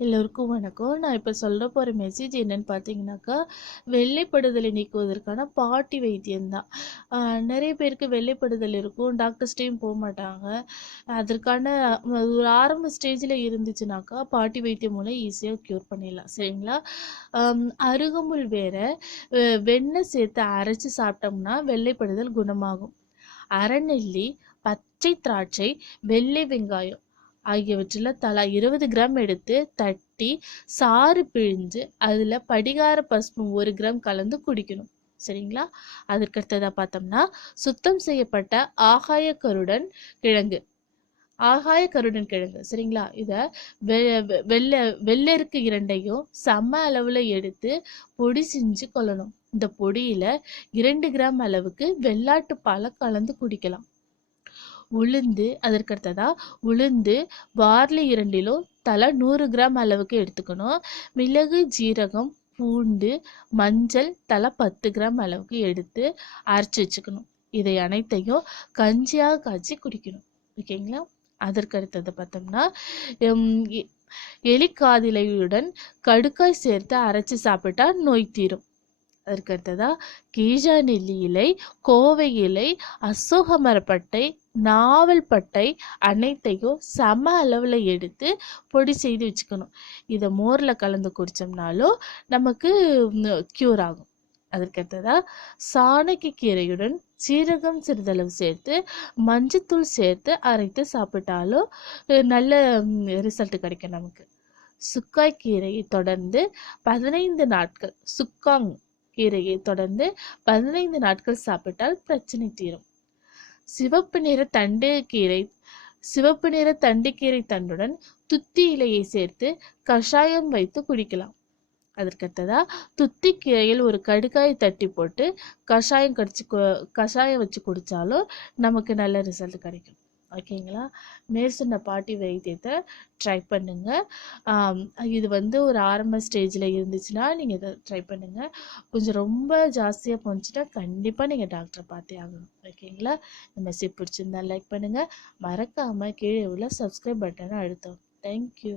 எல்லோருக்கும் வணக்கம். நான் இப்போ சொல்ல போகிற மெசேஜ் என்னன்னு பார்த்தீங்கன்னாக்கா வெள்ளைப்படுதலை நீக்குவதற்கான பாட்டி வைத்தியம்தான். தான் நிறைய பேருக்கு வெள்ளைப்படுதல் இருக்கும் டாக்டர்ஸ்டையும் போக மாட்டாங்க. அதற்கான ஒரு ஆரம்ப ஸ்டேஜில் இருந்துச்சுனாக்கா பாட்டி வைத்தியம் மூலம் ஈஸியாக க்யூர் பண்ணிடலாம். சரிங்களா? அருகம்புல் வேற வெண்ணெய் சேர்த்து அரைச்சி சாப்பிட்டோம்னா வெள்ளைப்படுதல் குணமாகும். அரைநெல்லி பச்சை திராட்சை வெள்ளை வெங்காயம் ஆகியவற்றில் தலா இருபது கிராம் எடுத்து தட்டி சாறு பிழிஞ்சு அதில் படிகார பஸ்பம் ஒரு கிராம் கலந்து குடிக்கணும். சரிங்களா? அதற்கடுத்ததாக பார்த்தோம்னா சுத்தம் செய்யப்பட்ட ஆகாய கருடன் கிழங்கு. ஆகாய கருடன் கிழங்கு. சரிங்களா? இதை வெ வெ- வெள்ளை வெள்ளெருக்கு இரண்டையும் சம அளவில் எடுத்து பொடி செஞ்சு கொள்ளணும் இந்த பொடியில் இரண்டு கிராம் அளவுக்கு வெள்ளாட்டு பாலை கலந்து குடிக்கலாம். உளுந்து அதற்கடுத்ததாக உளுந்து பார்லி இரண்டிலும் தலா நூறு கிராம் அளவுக்கு எடுத்துக்கணும். மிளகு ஜீரகம் பூண்டு மஞ்சள் தலை பத்து கிராம் அளவுக்கு எடுத்து அரைச்சி வச்சுக்கணும். இதை அனைத்தையும் கஞ்சியாக காய்ச்சி குடிக்கணும். ஓகேங்களா? அதற்கடுத்தது பார்த்தோம்னா எலிக்காதிலையுடன் கடுக்காய் சேர்த்து அரைச்சி சாப்பிட்டா நோய் தீரும். அதற்கடுத்ததா கீழா நெல்லி இலை கோவை இலை அசோகமரப்பட்டை நாவல் பட்டை அனைத்தையும் சம அளவில் எடுத்து பொடி செய்து வச்சுக்கணும். இதை மோரில் கலந்து குடித்தோம்னாலும் நமக்கு க்யூர் ஆகும். அதற்கடுத்ததாக சாணக்கி கீரையுடன் சீரகம் சிறிதளவு சேர்த்து மஞ்சத்தூள் சேர்த்து அரைத்து சாப்பிட்டாலும் நல்ல ரிசல்ட் கிடைக்கும் நமக்கு. சுக்காய் கீரையை தொடர்ந்து பதினைந்து நாட்கள் சுக்காங் கீரையை தொடர்ந்து பதினைந்து நாட்கள் சாப்பிட்டால் பிரச்சனை தீரும். சிவப்பு நிற தண்டு கீரை சிவப்பு நிற தண்டுக்கீரை தண்டுடன் துத்தி இலையை சேர்த்து கஷாயம் வைத்து குடிக்கலாம். அதற்கடுத்ததா துத்தி கீரையில் ஒரு கடுக்காயை தட்டி போட்டு கஷாயம் கடிச்சு கு- கஷாயம் வச்சு குடித்தாலும் நமக்கு நல்ல ரிசல்ட் கிடைக்கும். ஓகேங்களா? மேற்சொன்ன பாட்டி வைத்தியத்தை ட்ரை பண்ணுங்கள் இது வந்து ஒரு ஆரம்ப ஸ்டேஜில் இருந்துச்சுன்னா நீங்கள் இதை ட்ரை பண்ணுங்கள் கொஞ்சம் ரொம்ப ஜாஸ்தியாக போணுச்சுன்னா கண்டிப்பாக நீங்கள் டாக்டரை பார்த்தே ஆகணும். ஓகேங்களா? இந்த மெசேஜ் பிடிச்சிருந்தா லைக் பண்ணுங்கள் மறக்காமல் கீழே உள்ள சப்ஸ்கிரைப் பட்டனை அழுத்தம் தேங்க்யூ